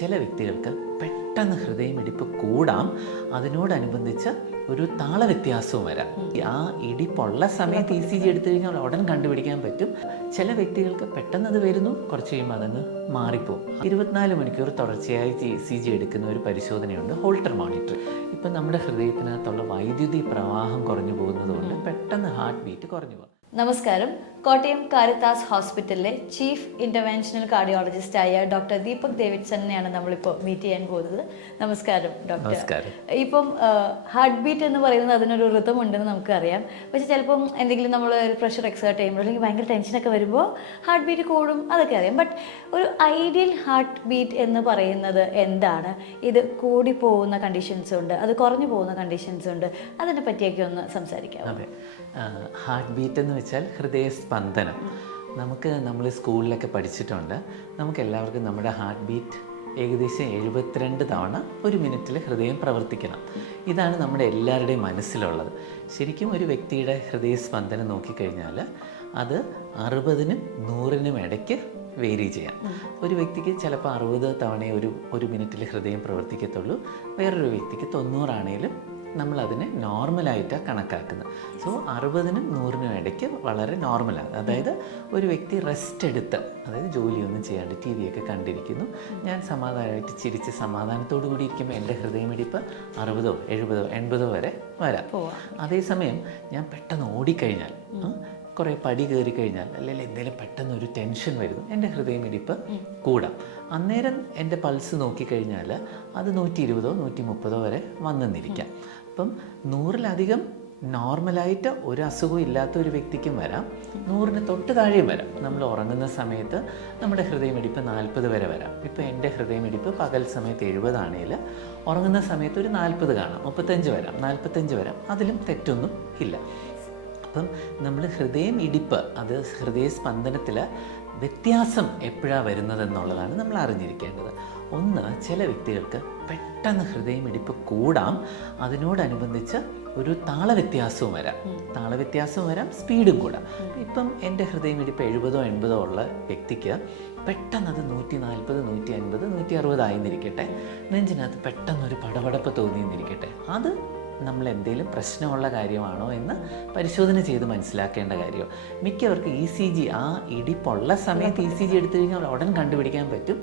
ചില വ്യക്തികൾക്ക് പെട്ടെന്ന് ഹൃദയമിടിപ്പ് കൂടാം, അതിനോടനുബന്ധിച്ച് ഒരു താളവ്യത്യാസവും വരാം. ആ ഇടിപ്പുള്ള സമയത്ത് ECG എടുത്തു കഴിഞ്ഞാൽ ഉടൻ കണ്ടുപിടിക്കാൻ പറ്റും. ചില വ്യക്തികൾക്ക് പെട്ടെന്ന് അത് വരുന്നു, കുറച്ച് കഴിയുമ്പോൾ അതങ്ങ് മാറിപ്പോവും. 24 മണിക്കൂർ തുടർച്ചയായി ECG എടുക്കുന്ന ഒരു പരിശോധനയുണ്ട്, ഹോൾട്ടർ മോണിറ്റർ. ഇപ്പം നമ്മുടെ ഹൃദയത്തിനകത്തുള്ള വൈദ്യുതി പ്രവാഹം കുറഞ്ഞു പോകുന്നത് കൊണ്ട് പെട്ടെന്ന് ഹാർട്ട് ബീറ്റ് കുറഞ്ഞു പോകും. നമസ്കാരം. കോട്ടയം കാരിത്താസ് ഹോസ്പിറ്റലിലെ ചീഫ് ഇന്റർവെൻഷണൽ കാർഡിയോളജിസ്റ്റായ ഡോക്ടർ ദീപക് ഡേവിഡ്സണിനെയാണ് നമ്മളിപ്പോൾ മീറ്റ് ചെയ്യാൻ പോകുന്നത്. നമസ്കാരം ഡോക്ടർ. ഇപ്പം ഹാർട്ട് ബീറ്റ് എന്ന് പറയുന്നത് അതിനൊരു ഋതം ഉണ്ടെന്ന് നമുക്കറിയാം. പക്ഷെ ചിലപ്പം എന്തെങ്കിലും നമ്മൾ ഒരു പ്രഷർ എക്സേർട്ട് ചെയ്യുമ്പോൾ അല്ലെങ്കിൽ ഭയങ്കര ടെൻഷനൊക്കെ വരുമ്പോൾ ഹാർട്ട് ബീറ്റ് കൂടും, അതൊക്കെ അറിയാം. ബട്ട് ഒരു ഐഡിയൽ ഹാർട്ട് ബീറ്റ് എന്ന് പറയുന്നത് എന്താണ്? ഇത് കൂടി പോകുന്ന കണ്ടീഷൻസ് ഉണ്ട്, അത് കുറഞ്ഞു പോകുന്ന കണ്ടീഷൻസ് ഉണ്ട്, അതിനെ പറ്റിയൊക്കെ ഒന്ന് സംസാരിക്കാം. അതെ, ഹാർട്ട് ബീറ്റ് എന്ന് വെച്ചാൽ ഹൃദയസ്പന്ദനം. നമ്മൾ സ്കൂളിലൊക്കെ പഠിച്ചിട്ടുണ്ട്. നമുക്ക് എല്ലാവർക്കും നമ്മുടെ ഹാർട്ട് ബീറ്റ് ഏകദേശം 72 തവണ ഒരു മിനിറ്റിൽ ഹൃദയം പ്രവർത്തിക്കണം. ഇതാണ് നമ്മുടെ എല്ലാവരുടെയും മനസ്സിലുള്ളത്. ശരിക്കും ഒരു വ്യക്തിയുടെ ഹൃദയസ്പന്ദനം നോക്കിക്കഴിഞ്ഞാൽ അത് 60-നും 100-നും ഇടയ്ക്ക് വേരി ചെയ്യാം. ഒരു വ്യക്തിക്ക് ചിലപ്പോൾ 60 തവണ ഒരു മിനിറ്റിൽ ഹൃദയം പ്രവർത്തിക്കത്തുള്ളൂ, വേറൊരു വ്യക്തിക്ക് 90 ആണെങ്കിലും നമ്മളതിനെ നോർമലായിട്ടാണ് കണക്കാക്കുന്നത്. സോ 60-നും 100-നും ഇടയ്ക്ക് വളരെ നോർമലാണ്. അതായത് ഒരു വ്യക്തി റെസ്റ്റ് എടുത്ത്, അതായത് ജോലിയൊന്നും ചെയ്യാണ്ട് TV ഒക്കെ കണ്ടിരിക്കുന്നു, ഞാൻ സമാധാനമായിട്ട് ചിരിച്ച് സമാധാനത്തോടു കൂടി ഇരിക്കുമ്പോൾ എൻ്റെ ഹൃദയമിടിപ്പ് 60, 70, 80 വരെ വരാം. അതേസമയം ഞാൻ പെട്ടെന്ന് ഓടിക്കഴിഞ്ഞാൽ, കുറേ പടി കയറി കഴിഞ്ഞാൽ, അല്ലെങ്കിൽ എന്തെങ്കിലും പെട്ടെന്ന് ഒരു ടെൻഷൻ വരുന്നു, എൻ്റെ ഹൃദയമിടിപ്പ് കൂടാം. അന്നേരം എൻ്റെ പൾസ് നോക്കിക്കഴിഞ്ഞാൽ അത് 120, 130 വരെ വന്നെന്നിരിക്കാം. അപ്പം 100-ലധികം നോർമലായിട്ട് ഒരു അസുഖവും ഇല്ലാത്ത ഒരു വ്യക്തിക്കും വരാം, 100-ന് തൊട്ട് താഴെയും വരാം. നമ്മൾ ഉറങ്ങുന്ന സമയത്ത് നമ്മുടെ ഹൃദയമിടിപ്പ് 40 വരെ വരാം. ഇപ്പോൾ എൻ്റെ ഹൃദയമിടിപ്പ് പകൽ സമയത്ത് 70 ആണെങ്കിൽ ഉറങ്ങുന്ന സമയത്ത് ഒരു 40 കാണാം, 35 വരാം, 45 വരാം, അതിലും തെറ്റൊന്നും ഇല്ല. അപ്പം നമ്മൾ ഹൃദയമിടിപ്പ്, അത് ഹൃദയസ്പന്ദനത്തിൽ വ്യത്യാസം എപ്പോഴാണ് വരുന്നതെന്നുള്ളതാണ് നമ്മൾ അറിഞ്ഞിരിക്കേണ്ടത്. ഒന്ന്, ചില വ്യക്തികൾക്ക് പെട്ടെന്ന് ഹൃദയമിടിപ്പ് കൂടാം, അതിനോടനുബന്ധിച്ച് ഒരു താളവ്യത്യാസവും വരാം, സ്പീഡും കൂടാം. ഇപ്പം എൻ്റെ ഹൃദയമിടിപ്പ് 70-ഓ 80-ഓ ഉള്ള വ്യക്തിക്ക് പെട്ടെന്ന് അത് 140, 150, 160 ആയിന്നിരിക്കട്ടെ, നെഞ്ചിനകത്ത് പെട്ടെന്നൊരു പടപടപ്പ് തോന്നിയെന്നിരിക്കട്ടെ, അത് നമ്മൾ എന്തെങ്കിലും പ്രശ്നമുള്ള കാര്യമാണോ എന്ന് പരിശോധന ചെയ്ത് മനസ്സിലാക്കേണ്ട കാര്യമോ. മിക്കവർക്ക് ECG, ആ ഇടിപ്പുള്ള സമയത്ത് ECG എടുത്തു കഴിഞ്ഞാൽ ഉടൻ കണ്ടുപിടിക്കാൻ പറ്റും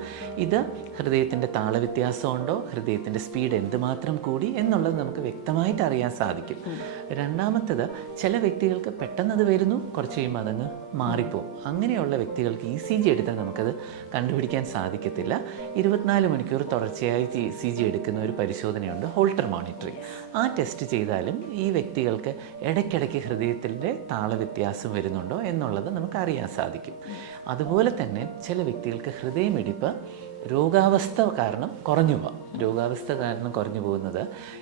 ഇത് ഹൃദയത്തിൻ്റെ താളവ്യത്യാസമുണ്ടോ, ഹൃദയത്തിൻ്റെ സ്പീഡ് എന്തുമാത്രം കൂടി എന്നുള്ളത് നമുക്ക് വ്യക്തമായിട്ട് അറിയാൻ സാധിക്കും. രണ്ടാമത്തത്, ചില വ്യക്തികൾക്ക് പെട്ടെന്ന് അത് വരുന്നു, കുറച്ച് കഴിയുമ്പോൾ അതങ്ങ് മാറിപ്പോവും. അങ്ങനെയുള്ള വ്യക്തികൾക്ക് ECG എടുത്താൽ നമുക്കത് കണ്ടുപിടിക്കാൻ സാധിക്കത്തില്ല. 24 മണിക്കൂർ തുടർച്ചയായി ECG എടുക്കുന്ന ഒരു പരിശോധനയുണ്ട്, ഹോൾട്ടർ മോണിറ്ററിങ്. ആ ടെസ്റ്റ് ചെയ്താലും ഈ വ്യക്തികൾക്ക് ഇടയ്ക്കിടയ്ക്ക് ഹൃദയത്തിൻ്റെ താളവ്യത്യാസം വരുന്നുണ്ടോ എന്നുള്ളത് നമുക്ക് അറിയാൻ സാധിക്കും. അതുപോലെ തന്നെ ചില വ്യക്തികൾക്ക് ഹൃദയമിടിപ്പ് രോഗാവസ്ഥ കാരണം കുറഞ്ഞു പോകുന്നത്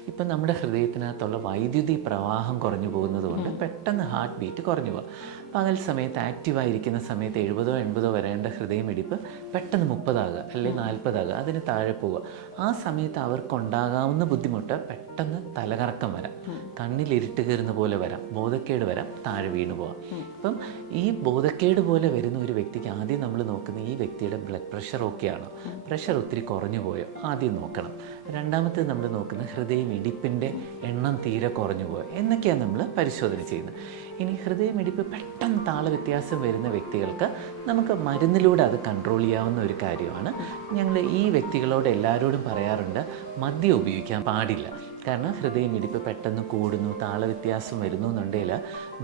ഇപ്പം നമ്മുടെ ഹൃദയത്തിനകത്തുള്ള വൈദ്യുതി പ്രവാഹം കുറഞ്ഞു പോകുന്നത് കൊണ്ട് പെട്ടെന്ന് ഹാർട്ട് ബീറ്റ് കുറഞ്ഞു പോകും. പകൽ സമയത്ത് ആക്റ്റീവായിരിക്കുന്ന സമയത്ത് 70-ഓ 80-ഓ വരേണ്ട ഹൃദയമിടിപ്പ് പെട്ടെന്ന് 30 ആകുക, അല്ലെങ്കിൽ 40 ആകുക, അതിന് താഴെ പോവുക. ആ സമയത്ത് അവർക്കുണ്ടാകാവുന്ന ബുദ്ധിമുട്ട് പെട്ടെന്ന് തലകറക്കം വരാം, കണ്ണിൽ ഇരുട്ട് കയറുന്ന പോലെ വരാം, ബോധക്കേട് വരാം, താഴെ വീണു പോകാം. അപ്പം ഈ ബോധക്കേട് പോലെ വരുന്ന ഒരു വ്യക്തിക്ക് ആദ്യം നമ്മൾ നോക്കുന്നത് ഈ വ്യക്തിയുടെ ബ്ലഡ് പ്രഷർ ഓക്കെയാണോ, പ്രഷർ ഒത്തിരി കുറഞ്ഞു പോയോ ആദ്യം നോക്കണം. രണ്ടാമത്തേത് നമ്മൾ നോക്കുന്നത് ഹൃദയമിടിപ്പിൻ്റെ എണ്ണം തീരെ കുറഞ്ഞു പോയോ എന്നൊക്കെയാണ് നമ്മൾ പരിശോധന ചെയ്യുന്നത്. ഇനി ഹൃദയമിടിപ്പ് പെട്ടെന്ന് താളവ്യത്യാസം വരുന്ന വ്യക്തികൾക്ക് നമുക്ക് മരുന്നിലൂടെ അത് കൺട്രോൾ ചെയ്യാവുന്ന ഒരു കാര്യമാണ്. ഞങ്ങൾ ഈ വ്യക്തികളോട് എല്ലാവരോടും പറയാറുണ്ട്, മദ്യം ഉപയോഗിക്കാൻ പാടില്ല. കാരണം ഹൃദയമിടിപ്പ് പെട്ടെന്ന് കൂടുന്നു, താളവ്യത്യാസം വരുന്നു എന്നുണ്ടെങ്കിൽ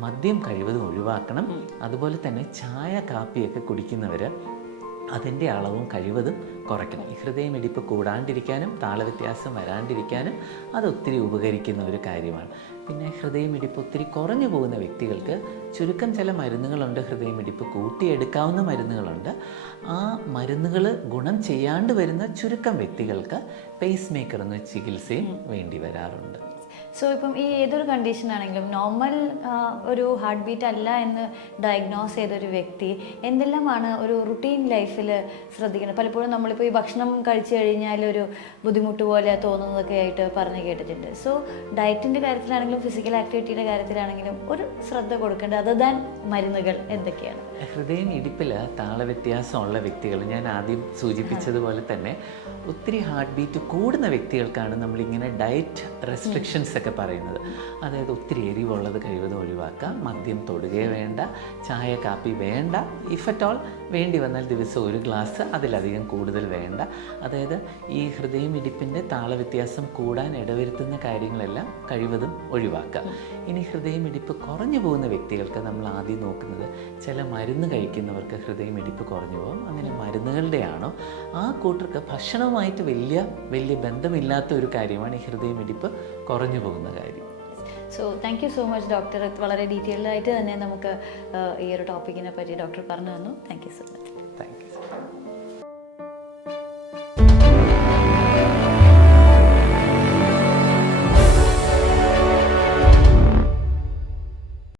മദ്യം കഴിവതും ഒഴിവാക്കണം. അതുപോലെ തന്നെ ചായ, കാപ്പിയൊക്കെ കുടിക്കുന്നവർ അതിൻ്റെ അളവും കഴിവതും കുറയ്ക്കണം. ഈ ഹൃദയമിടിപ്പ് കൂടാണ്ടിരിക്കാനും താളവ്യത്യാസം വരാണ്ടിരിക്കാനും അതൊത്തിരി ഉപകരിക്കുന്ന ഒരു കാര്യമാണ്. പിന്നെ ഹൃദയമിടിപ്പ് ഒത്തിരി കുറഞ്ഞു പോകുന്ന വ്യക്തികൾക്ക് ചുരുക്കം ചില മരുന്നുകളുണ്ട്, ഹൃദയമിടിപ്പ് കൂട്ടിയെടുക്കാവുന്ന മരുന്നുകളുണ്ട്. ആ മരുന്നുകൾ ഗുണം ചെയ്യാണ്ട് വരുന്ന ചുരുക്കം വ്യക്തികൾക്ക് പേസ് മേക്കർ എന്ന ചികിത്സയും വേണ്ടി വരാറുണ്ട്. സോ ഇപ്പം ഈ ഏതൊരു കണ്ടീഷൻ ആണെങ്കിലും നോർമൽ ഒരു ഹാർട്ട് ബീറ്റ് അല്ല എന്ന് ഡയഗ്നോസ് ചെയ്തൊരു വ്യക്തി എന്തെല്ലാമാണ് ഒരു റുട്ടീൻ ലൈഫിൽ ശ്രദ്ധിക്കുന്നത്? പലപ്പോഴും നമ്മളിപ്പോൾ ഈ ഭക്ഷണം കഴിച്ചു കഴിഞ്ഞാൽ ഒരു ബുദ്ധിമുട്ട് പോലെ തോന്നുന്നതൊക്കെ ആയിട്ട് പറഞ്ഞു കേട്ടിട്ടുണ്ട്. സോ ഡയറ്റിൻ്റെ കാര്യത്തിലാണെങ്കിലും ഫിസിക്കൽ ആക്ടിവിറ്റിയുടെ കാര്യത്തിലാണെങ്കിലും ഒരു ശ്രദ്ധ കൊടുക്കേണ്ടത് അതർ ദാൻ മരുന്നുകൾ എന്തൊക്കെയാണ്? ഹൃദയം ഇടിപ്പിൽ താളവ്യത്യാസമുള്ള വ്യക്തികൾ, ഞാൻ ആദ്യം സൂചിപ്പിച്ചതുപോലെ തന്നെ ഒത്തിരി ഹാർട്ട് ബീറ്റ് കൂടുന്ന വ്യക്തികൾക്കാണ് നമ്മളിങ്ങനെ ഡയറ്റ് റെസ്ട്രിക്ഷൻസ് ഒക്കെ പറയുന്നത്. അതായത് ഒത്തിരി എരിവുള്ളത് കഴിവതും ഒഴിവാക്കുക, മദ്യം തൊടുകയോ വേണ്ട, ചായ കാപ്പി വേണ്ട, ഇഫ് അറ്റ് ഓൾ വേണ്ടി വന്നാൽ ദിവസം ഒരു ഗ്ലാസ്, അതിലധികം കൂടുതൽ വേണ്ട. അതായത് ഈ ഹൃദയം ഇടിപ്പിൻ്റെ താളവ്യത്യാസം കൂടാൻ ഇടവരുത്തുന്ന കാര്യങ്ങളെല്ലാം കഴിവതും ഒഴിവാക്കുക. ഇനി ഹൃദയം ഇടിപ്പ് കുറഞ്ഞു പോകുന്ന വ്യക്തികൾക്ക് നമ്മൾ ആദ്യം നോക്കുന്നത്, ചില മരുന്ന് കഴിക്കുന്നവർക്ക് ഹൃദയം ഇടിപ്പ് കുറഞ്ഞു പോകും. അങ്ങനെ മരുന്നുകളുടെ ആണോ ആ കൂട്ടർക്ക് ഭക്ഷണവുമായിട്ട് വലിയ ബന്ധമില്ലാത്ത ഒരു കാര്യമാണ് ഈ ഹൃദയം ഇടിപ്പ് കുറഞ്ഞു പോകുന്ന കാര്യം. So thank you so much doctor. വളരെ ഡീറ്റെയിൽഡ് ആയിട്ട് തന്നെ നമുക്ക് ഈ ഒരു ടോപ്പിക്കിനെ പറ്റി ഡോക്ടർ പറഞ്ഞു തന്നു. Thank you so much. Thank you.